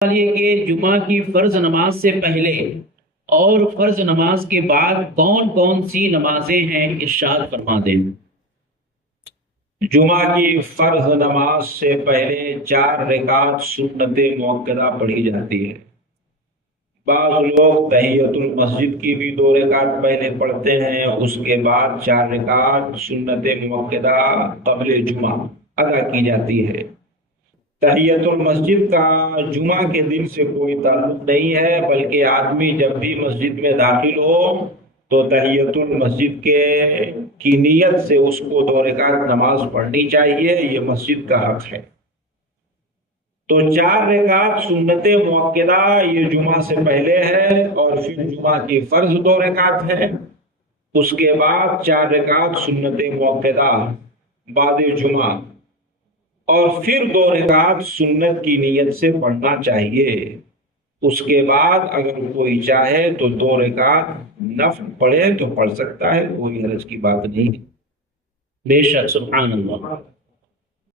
یہ کہ جمعہ کی فرض نماز سے پہلے اور فرض نماز کے بعد کون کون سی نمازیں ہیں، ارشاد فرما دیں۔ جمعہ کی فرض نماز سے پہلے 4 رکعت سنت موقدہ پڑھی جاتی ہے۔ بعض لوگ تحیت المسجد کی بھی 2 رکعت پہلے پڑھتے ہیں، اس کے بعد 4 رکعت سنت موقدہ قبل جمعہ ادا کی جاتی ہے۔ تحیت المسجد کا جمعہ کے دن سے کوئی تعلق نہیں ہے، بلکہ آدمی جب بھی مسجد میں داخل ہو تو تحیت المسجد کی نیت سے اس کو 2 رکعت نماز پڑھنی چاہیے، یہ مسجد کا حق ہے۔ تو 4 رکعت سنت موقدہ یہ جمعہ سے پہلے ہے، اور پھر جمعہ کی فرض 2 رکعت ہے، اس کے بعد 4 رکعت سنت موقدہ بعد جمعہ، اور پھر 2 رکعت سنت کی نیت سے پڑھنا چاہیے۔ اس کے بعد اگر کوئی چاہے تو 2 رکعت نفل پڑھے تو پڑھ سکتا ہے، کوئی حرج کی بات نہیں۔ بے شک، سبحان اللہ۔